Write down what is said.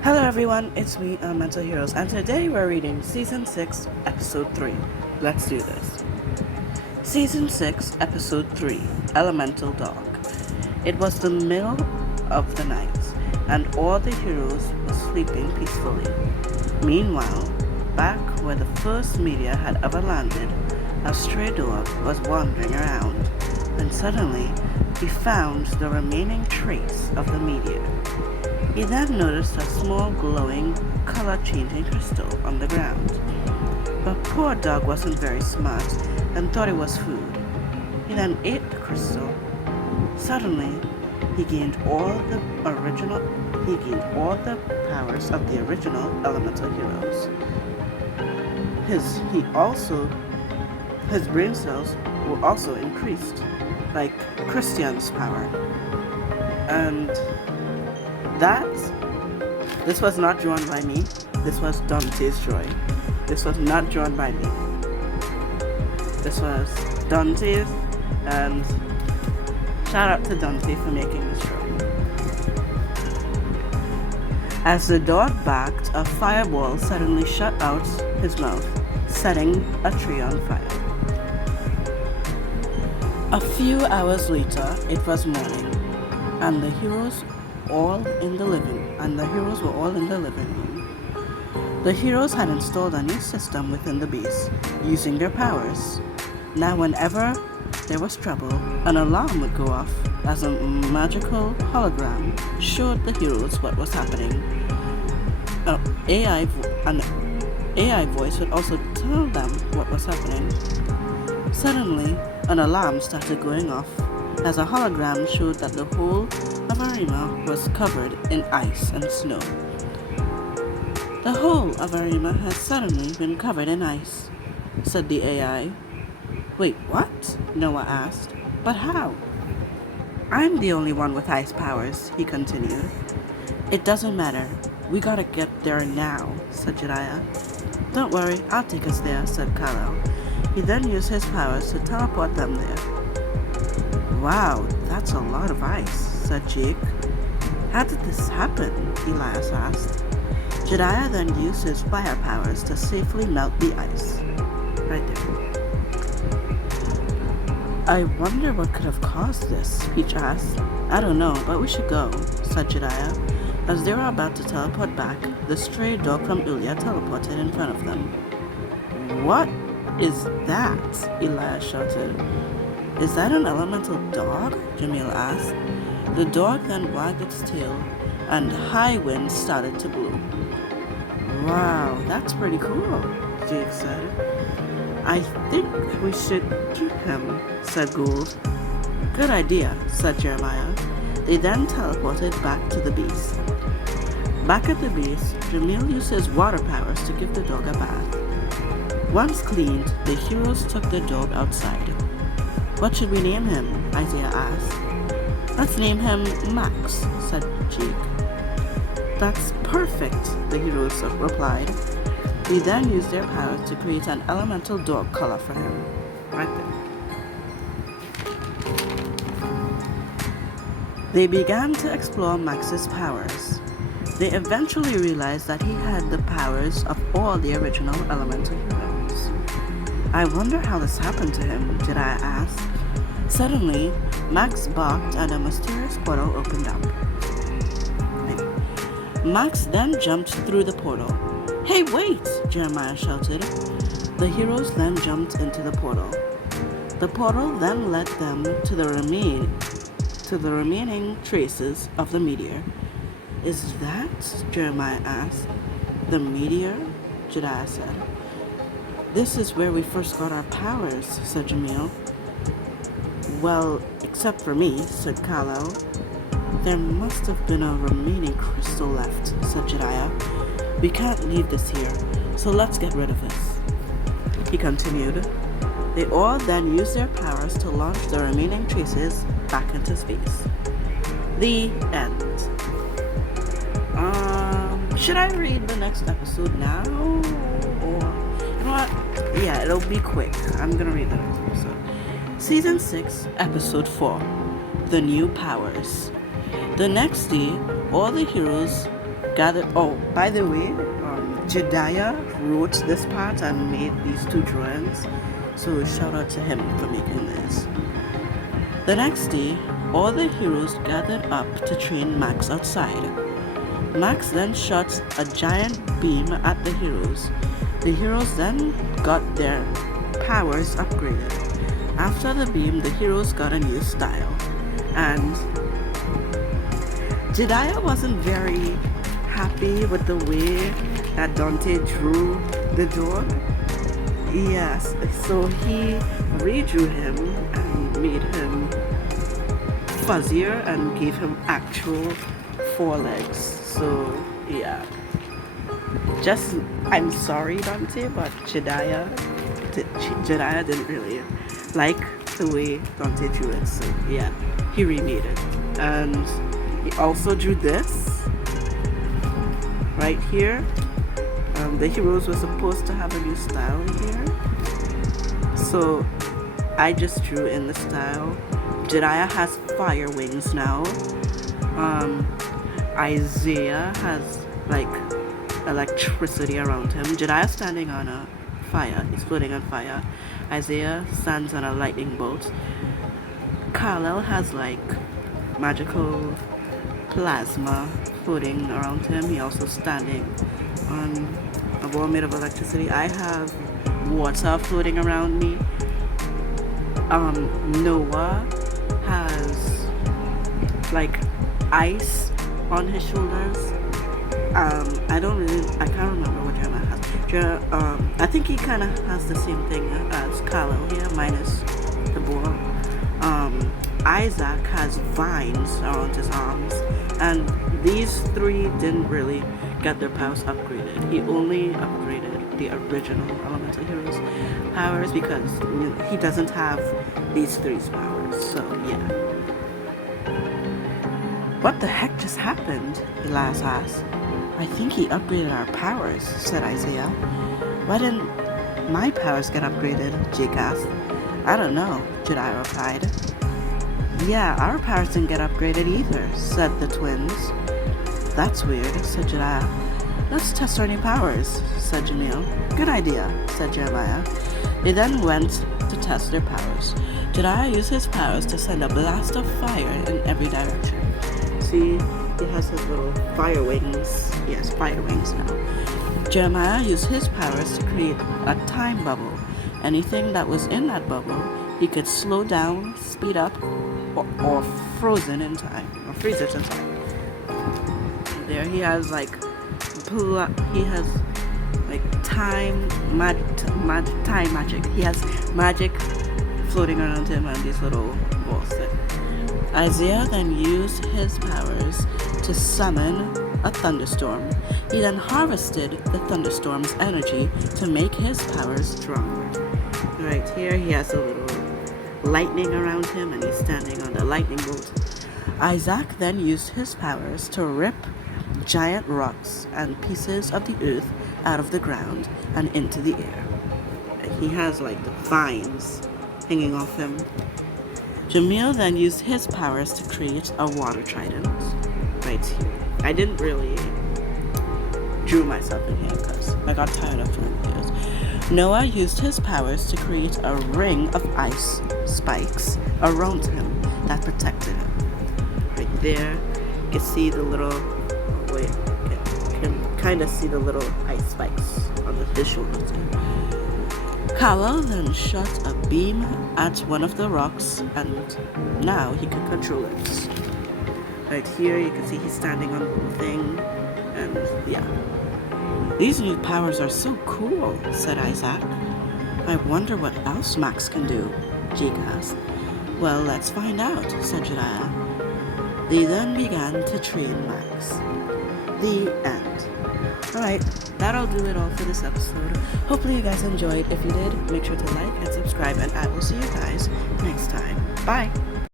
Hello everyone, it's me, Mental Heroes, and today we're reading Season 6, Episode 3. Let's do this. Season 6, Episode 3, Elemental Dog. It was the middle of the night, and all the heroes were sleeping peacefully. Meanwhile, back where the first meteor had ever landed, a stray dog was wandering around, when suddenly he found the remaining trace of the meteor. He then noticed a small glowing, color-changing crystal on the ground. But poor dog wasn't very smart and thought it was food. He then ate the crystal. Suddenly, he gained all the powers of the original elemental heroes. His brain cells were also increased, like Christian's power. And this was not drawn by me. This was Dante's joy. This was not drawn by me. This was Dante's, and shout out to Dante for making this drawing. As the dog barked, a fireball suddenly shot out his mouth, setting a tree on fire. A few hours later, it was morning, and the heroes were all in the living room. The heroes had installed a new system within the base, using their powers. Now whenever there was trouble, an alarm would go off as a magical hologram showed the heroes what was happening. An AI voice would also tell them what was happening. Suddenly, an alarm started going off as a hologram showed that the whole of Arima was covered in ice and snow. The whole of Arima has suddenly been covered in ice, said the AI. Wait, what? Noah asked. But how? I'm the only one with ice powers, he continued. It doesn't matter. We gotta get there now, said Jiraiya. Don't worry, I'll take us there, said Kalo. He then used his powers to teleport them there. Wow, that's a lot of ice, said Jake. How did this happen? Elias asked. Jiraiya then used his fire powers to safely melt the ice. Right there. I wonder what could have caused this, Peach asked. I don't know, but we should go, said Jiraiya. As they were about to teleport back, the stray dog from Ilya teleported in front of them. What is that? Elias shouted. Is that an elemental dog? Jamil asked. The dog then wagged its tail, and high winds started to blow. Wow, that's pretty cool, Jake said. I think we should keep him, said Gould. Good idea, said Jeremiah. They then teleported back to the base. Back at the base, Jamil used his water powers to give the dog a bath. Once cleaned, the heroes took the dog outside. What should we name him? Isaiah asked. Let's name him Max, said Jake. That's perfect, the heroes replied. They then used their powers to create an elemental dog color for him. Right there. They began to explore Max's powers. They eventually realized that he had the powers of all the original elemental heroes. I wonder how this happened to him, Jiraiya asked. Suddenly, Max barked and a mysterious portal opened up. Max then jumped through the portal. Hey, wait! Jeremiah shouted. The heroes then jumped into the portal. The portal then led them to the remaining traces of the meteor. Is that? Jeremiah asked. The meteor? Jiraiya said. This is where we first got our powers, said Jamil. Well, except for me, said Kalo. There must have been a remaining crystal left, said Jiraiya. We can't leave this here, so let's get rid of this. He continued. They all then used their powers to launch the remaining traces back into space. The end. Should I read the next episode now? Or, you know what? Yeah, it'll be quick. I'm gonna read the next episode. Season 6, Episode 4, The New Powers. The next day, all the heroes gathered. Oh, by the way, Jedediah wrote this part and made these two drawings, so shout out to him for making this. The next day, all the heroes gathered up to train Max outside. Max then shot a giant beam at the heroes. The heroes then got their powers upgraded. After the beam, the heroes got a new style, and Jedediah wasn't very happy with the way that Dante drew the dog. Yes, so he redrew him and made him fuzzier and gave him actual forelegs. So yeah, I'm sorry, Dante, but Jedediah didn't really like the way Dante drew it. So yeah, he remade it, and he also drew this right here. The heroes were supposed to have a new style here, so I just drew in the style. Jedediah has fire wings now. Isaiah has like electricity around him. Jedediah standing on a fire. He's floating on fire. Isaiah stands on a lightning bolt. Kal-El has like magical plasma floating around him. He also standing on a ball made of electricity. I have water floating around me. Noah has like ice on his shoulders. I can't remember what Jeremiah has. I think he kind of has the same thing as Kal-El here, minus the ball. Isaac has vines around his arms, and these three didn't really get their powers upgraded. He only upgraded the original elemental heroes powers because he doesn't have these three's powers. So yeah. What the heck just happened? Elias asked. I think he upgraded our powers, said Isaiah. Why didn't my powers get upgraded? Jake asked. I don't know, Jedediah replied. Yeah, our powers didn't get upgraded either, said the twins. That's weird, said Jedediah. Let's test our new powers, said Jamil. Good idea, said Jeremiah. They then went to test their powers. Jedediah used his powers to send a blast of fire in every direction. See, he has his little fire wings. He has fire wings now. Jeremiah used his powers to create a time bubble. Anything that was in that bubble, he could slow down, speed up, or frozen in time, or freeze it in time. There he has like time magic. He has magic floating around him and these little balls there. Isaiah then used his powers to summon a thunderstorm. He then harvested the thunderstorm's energy to make his powers stronger. Right here he has a little lightning around him and he's standing on the lightning bolt. Isaac then used his powers to rip giant rocks and pieces of the earth out of the ground and into the air. He has like the vines hanging off him. Jamil then used his powers to create a water trident right here. I didn't really drew myself in here because I got tired of drawing videos. Noah used his powers to create a ring of ice spikes around him that protected him. Right there, you can see the little, you can kind of see the little ice spikes on his shoulders there. Kal-El then shot a beam at one of the rocks and now he can control it. Right here, you can see he's standing on the thing and yeah. These new powers are so cool, said Isaac. I wonder what else Max can do, Jake asked. Well, let's find out, said Jedediah. They then began to train Max. The end. Alright, that'll do it all for this episode. Hopefully you guys enjoyed. If you did, make sure to like and subscribe, and I will see you guys next time. Bye!